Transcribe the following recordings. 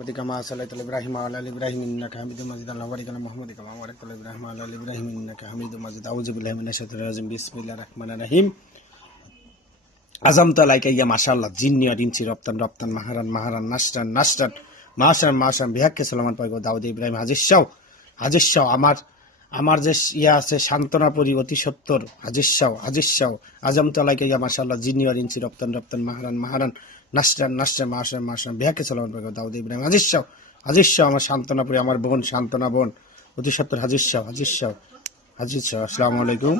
كما صليت على ابراهيم وعلى ال ابراهيم انك حميد مجيد اللهم بارك على محمد كما باركت على ابراهيم وعلى ال ابراهيم انك حميد مجيد اعوذ بالله من الشيطان الرجيم بسم الله الرحمن الرحيم আজমত আলাইকা ইয়া মাশাআল্লাহ জিন্নি আর ইনসি রপ্তান রপ্তান মাহারান মাহারান নাশরান নাশরান মাশরান মাশরান বিহাক্কে সালামান পাইগো দাউদ ইব্রাহিম হাজির শাও আমার যে ইয়া আছে শান্তনাপুরি অতি সত্তর হাজির শাও আজমত আলাইকা ইয়া মাশাআল্লাহ জিন্নি আর ইনসি রপ্তান রপ্তান মাহারান মাহারান নাশরান নাশরান মাশরান মাশরান বিহাক্কে সালামান পাইগো দাউদ ইব্রাহিম হাজির শাও আমার শান্তনাপুরি আমার বোন শান্তনা বোন অতি সত্তর হাজির শাও আসসালামু আলাইকুম।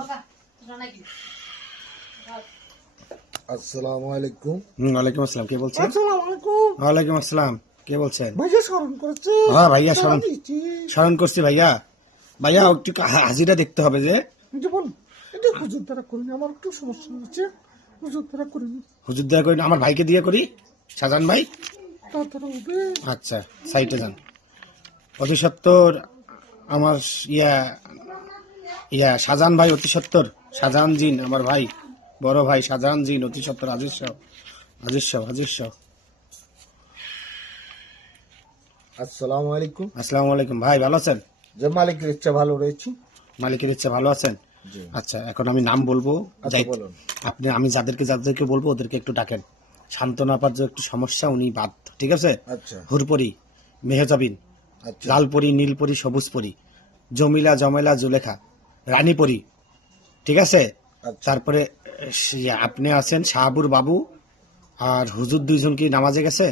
আসসালামু আলাইকুম। ওয়ালাইকুম আসসালাম। কে বলছেন? ওয়ালাইকুম আসসালাম। কে বলছেন? ভাইয়া স্মরণ করেছে। হ্যাঁ ভাইয়া স্মরণ করছি ভাইয়া একটু হাজিরা দেখতে হবে যে বল এটা হুজুর দ্বারা করিনি, আমার একটু সমস্যা হচ্ছে, হুজুর দ্বারা করি না, আমার ভাইকে দিয়ে করি, শাহজাহান ভাই। তাড়াতাড়ি হবে। আচ্ছা সাইটে যান। অতি সত্তর আমার শাহজাহান ভাই অতি সত্তর, শাহজাহান জিন আমার ভাই, বড় ভাই শাহজাহান জিন অতি সত্তর হাজির শাহ। আসসালামু আলাইকুম। আসসালামু আলাইকুম। ভাই ভালো আছেন? যে মালিকের ইচ্ছা ভালো রয়েছে। মালিকের ইচ্ছা ভালো আছেন? আচ্ছা এখন আমি নাম বলবো, আপনি আমি যাদেরকে বলবো ওদেরকে একটু ডাকেন। শান্তনাপার যে একটু সমস্যা উনি বাদ, ঠিক আছে? আচ্ছা। হুরপরি, মেহজাবিন, লালপরি, নীলপরি, সবুজপরি, জমিলা, জমেলা, জুলেখা, রানীপরি, ঠিক আছে? তারপরে আপনি আছেন শাহাবুর বাবু আর হুজুর দুইজন কি নামাজে গেছে?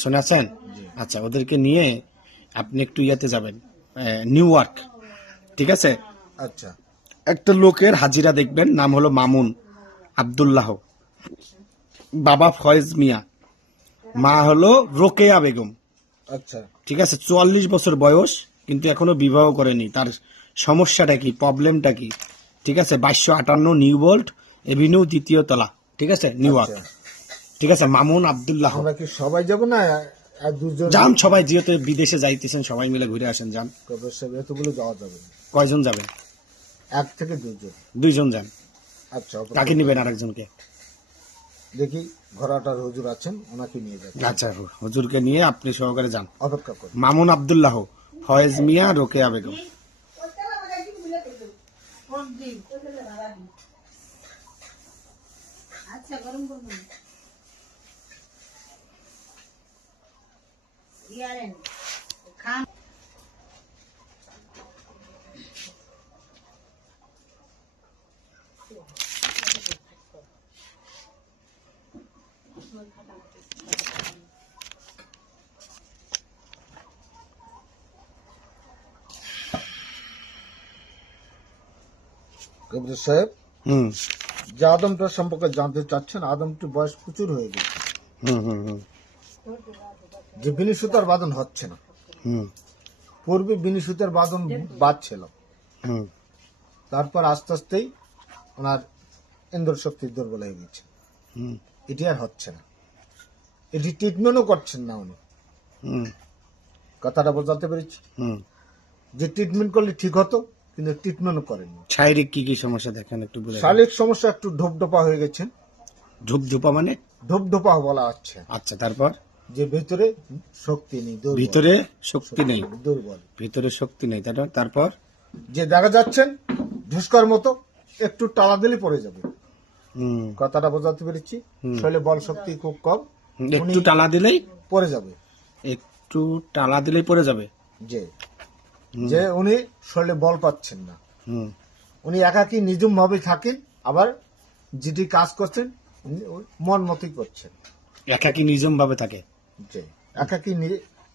আসনে আছেন। আচ্ছা ওদেরকে নিয়ে আপনি একটু ইয়াতে যাবেন, নিউ ইয়র্ক, ঠিক আছে? আচ্ছা। একটা লোকের হাজিরা দেখবেন, নাম হলো মামুন আব্দুল্লাহ, বাবা ফয়েজ মিয়া, মা হলো রোকেয়া বেগম। আচ্ছা ঠিক আছে, 44 বছর বয়স, কিন্তু এখনো বিবাহ করেনি। তার সমস্যাটা কি, প্রবলেমটা কি? ঠিক আছে, 2258 নিউ বোল্ট এভিনিউ, 2য় তলা, ঠিক আছে, নিউ ইয়র্ক। ঠিক আছে, মামুন আব্দুল্লাহ। আমরা কি সবাই যাব না দুজন? যান সবাই, যেহেতু বিদেশে যাইতেছেন সবাই মিলে ঘুরে আসেন, যান। এতগুলো যাওয়া যাবে? কয়জন যাবেন? 1 থেকে 2 জন। 2 জন যান। আচ্ছা কাকে নিবেন? আরেকজনকে দেখি, ঘোড়াটার হুজুর আছেন, ওনাকে নিয়ে যাবেন। আচ্ছা হুজুরকে নিয়ে আপনি সহকারে যান। অপেক্ষা করুন। মামুন আব্দুল্লাহ, ফয়েজ মিয়া, রোকেয়া বেগম। আচ্ছা গরম করবো ইয়ারেন খান। কবির সাহেব, যে আদমটার সম্পর্কে জানতে চাচ্ছেন, আদমটির বয়স প্রচুর হয়ে গেছে। যে বিনি সুতার বাদন হচ্ছে না। পূর্বে বিনি সুতার বাদন বাজছিল, তারপর আস্তে আস্তেই ওনার ইন্দ্র শক্তি দুর্বল হয়ে গেছে, এটি আর হচ্ছে না। এটি ট্রিটমেন্টও করছেন না উনি। কথাটা বোঝাতে পেরেছি? যে ট্রিটমেন্ট করলে ঠিক হতো, কিন্তু ট্রিটমেন্টও করেনি। শারীরিক কি কি সমস্যা দেখেন একটু বলে? শারীরিক সমস্যা, একটু ঢোপঢোপা হয়ে গেছেন। ধূপধুপা মানে? ঢোপঢোপা বলা হচ্ছে। আচ্ছা, তারপর? যে ভিতরে শক্তি নেই, ভিতরে শক্তি নেই, দুর্বল, ভিতরে শক্তি নেই, তারপর? যে দেখা যাচ্ছেন ঢুসকার মতো, একটু টালা দিলে পড়ে যাবে। কথাটা বোঝাতে পেরেছি? শরীরে বল শক্তি খুব কম, একটু টালা দিলেই পড়ে যাবে। একটু টালা দিলেই পড়ে যাবে। যে উনি শরীরে বল পাচ্ছেন না, উনি একাকী নিজুম ভাবে থাকেন, আবার যেটি কাজ করছেন মন মতই করছেন। একাকী নিজম ভাবে থাকে? যে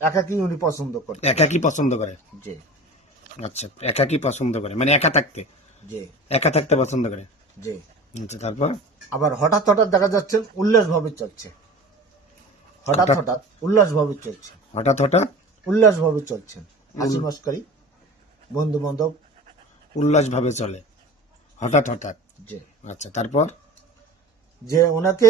একাকী উনি পছন্দ করেন। একাকী পছন্দ করে? যে আচ্ছা, একাকী পছন্দ করে মানে একা থাকতে? যে একা থাকতে পছন্দ করে। যে আচ্ছা, তারপর? আবার হঠাৎ হঠাৎ দেখা যাচ্ছে উল্লাস ভাবে চলছে, হঠাৎ উল্লাস ভাবে চলছে, উল্লাস ভাবে চলছেন, হাসি মস্করি, বন্ধু বান্ধব উল্লাস ভাবে চলে হঠাৎ। যে আচ্ছা, তারপর? যে ওনাকে